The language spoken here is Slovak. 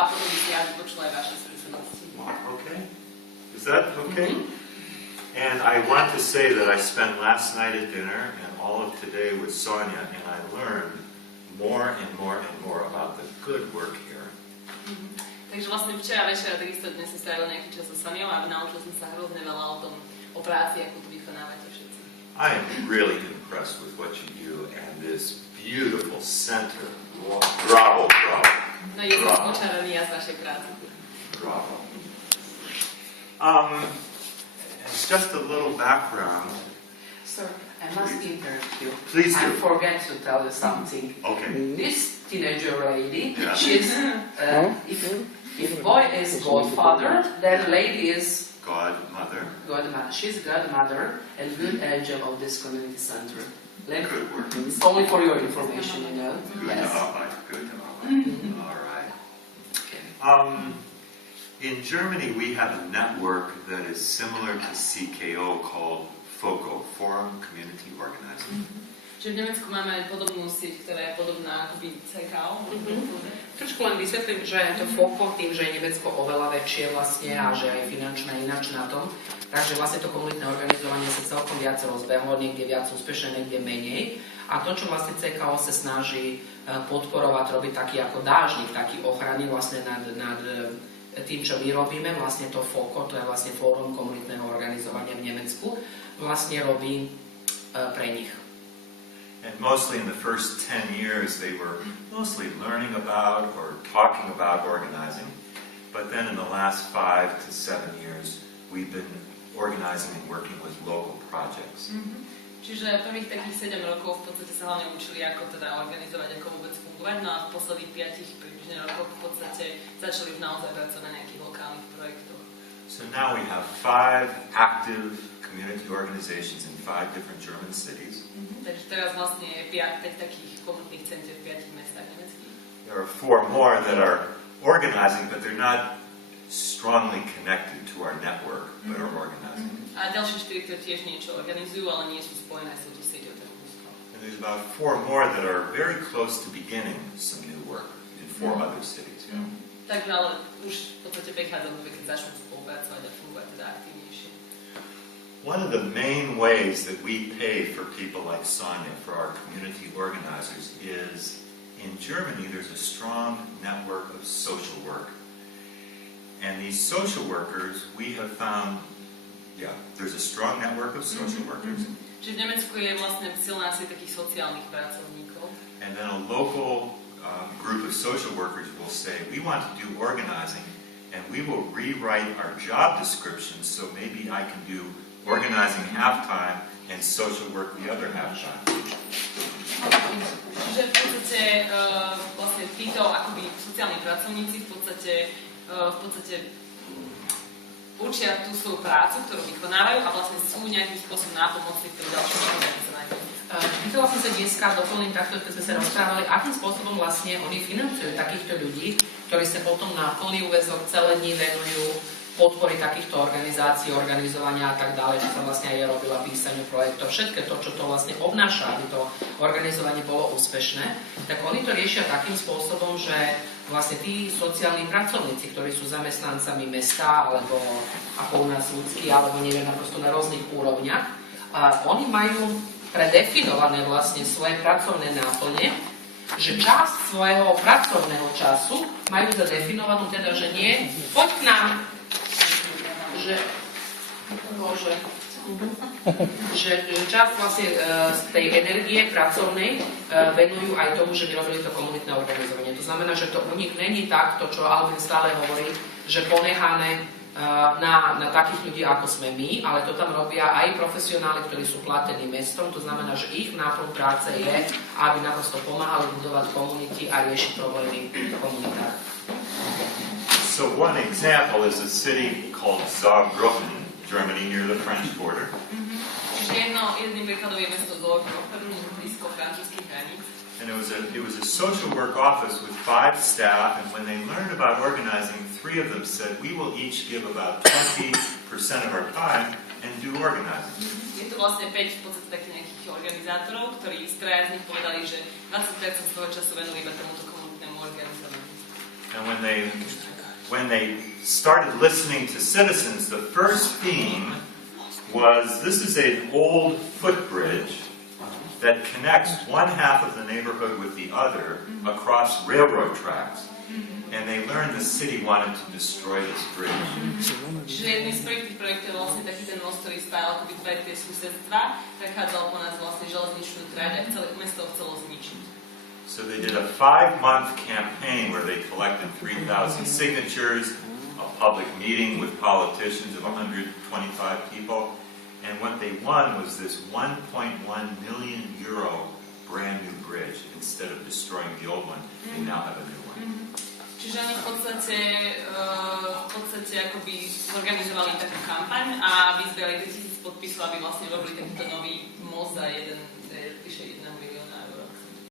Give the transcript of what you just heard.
a potom by si ja vypočula aj vaše skúsenosti. Okay. Is that okay? And I want to say that I spent last night at dinner and all of today with Sonia, and I learned more and more and more about the good work here. Takže vlastne včera večer, takisto dnes som strávil nejaký čas so Soniou a naučil som sa hrozne veľa o práci, ako tu vykonávate všetci. I am really impressed with what you do and this beautiful center. Bravo, bravo. No je som očarený ja z vašej práce. Bravo. It's just a little background. Sir, I must interrupt you. Please do. I forget to tell you something. Okay. This teenager lady, Yeah. she's, if boy is godfather, then lady is Godmother. godmother. She's godmother and good angel of this community center. Good work. It's only for your information, you know. Good Yes. Good. All right. In Germany, we have a network that is similar to CKO called FOCO, Forum Community Organizing. Čiže v Nemecku máme podobnú sieť, ktorá je podobná akoby CKO. Trošku len vysvetlím, že to FOCO, tým, že je Nemecko oveľa väčšie vlastne a že aj finančné ináč na tom, takže vlastne to komunitné organizovanie sa celkom viac rozbehlo, niekde viac úspešné, niekde menej. A to, čo vlastne CKO sa snaží podporovať, robiť taký ako dážnik, taký ochranný vlastne nad tým, čo my robíme, vlastne to FOCO, to je vlastne Fórum komunitného organizovania v Nemecku, vlastne robí pre nich. And mostly in the first 10 years, they were mostly learning about or talking about organizing. But then in the last 5 to 7 years, we've been organizing and working with local projects. Čiže prvých takých 7 rokov v podstate sa hlavne učili, ako teda organizovať, ako vôbec fungovať. No a v posledných 5 približne rokoch v podstate začali naozaj pracovať na nejakých lokálnych projektoch. So now we have 5 active community organizations in 5 different German cities. Takže teraz vlastne je 5 takých komunitných centier v 5 mestách nemeckých. There are 4 more that are organizing, but they're not strongly connected to our network, but are organizing. A ďalšie 4, ktoré tiež niečo organizujú, ale nie sú spojené s touto sieťou tak úzko. And there's about 4 more that are very close to beginning some new work in 4 other cities. Yeah. Takže ale už v podstate prichádza dobe, keď začnú spolupracovať a fungovať teda aktívnejšie. One of the main ways that we pay for people like Sonia, for our community organizers, is in Germany there's a strong network of social work. And these social workers, we have found, there's a strong network of social workers. Čiže v Nemecku je vlastne silná asi takých sociálnych pracovníkov. And then a local group of social workers will say, we want to do organizing, and we will rewrite our job descriptions so maybe I can do organizing half-time and social work the other half-time. Čiže v podstate vlastne títo akoby sociálni pracovníci v podstate učia tú svoju prácu, ktorú vykonávajú a vlastne sú nejakým spôsobom nápomocní v tom ďalšom organizovaní. Víte, vlastne sa dneska doplním takto, keď sme sa rozprávali, akým spôsobom vlastne oni financujú takýchto ľudí, ktorí sa potom na plný úväzok celé dní venujú podpory takýchto organizácií, organizovania a tak ďalej, čo sa vlastne aj robila písaniu projektov, všetko to, čo to vlastne obnáša, aby to organizovanie bolo úspešné, tak oni to riešia takým spôsobom, že vlastne tí sociálni pracovníci, ktorí sú zamestnancami mesta, alebo ako u nás ľudskí, alebo neviem, naprosto na rôznych úrovniach, oni majú predefinované vlastne svoje pracovné náplne, že časť svojho pracovného času majú zadefinovanú teda, že nie, poď k nám, že časť vlastne z tej energie pracovnej venujú aj tomu, že by robili to komunitné organizovanie. To znamená, že to u nich není tak, to čo Albin stále hovorí, že ponechané na takých ľudí, ako sme my, ale to tam robia aj profesionáli, ktorí sú platení mestom. To znamená, že ich náplň práce je, aby naprosto pomáhali budovať komunity a riešiť problémy v komunitách. So one example is a city called Saarbrücken, Germany, near the French border. Čiže jedným príkladom je mesto Saarbrücken, blízko francúzskych hraníc. And it was a social work office with 5 staff, and when they learned about organizing, 3 of them said, we will each give about 20% of our time and do organizing. Je to vlastne 5 v podstate takých nejakých organizátorov, ktorí z nich povedali, že 20% svojho času venujú iba tomuto komunitnému organizovaniu. And when they started listening to citizens, the first theme was, this is an old footbridge that connects one half of the neighborhood with the other across railroad tracks. And they learned the city wanted to destroy this bridge. Čiže jedný z prvých tých projektov je vlastne taký ten most, ktorý spájal akoby dve tie susedstva, prechádzal po nás vlastne železničnú trať a celé mesto chcelo zničiť. So they did a 5-month campaign where they collected 3,000 signatures, a public meeting with politicians of 125 people, and what they won was this 1.1 million euro brand new bridge. Instead of destroying the old one, they now have a new one. Čiže oni v podstate akoby zorganizovali takú kampaň a vyzbierali 3000 podpisov, aby vlastne robili takýto nový most za vyše 1 milióna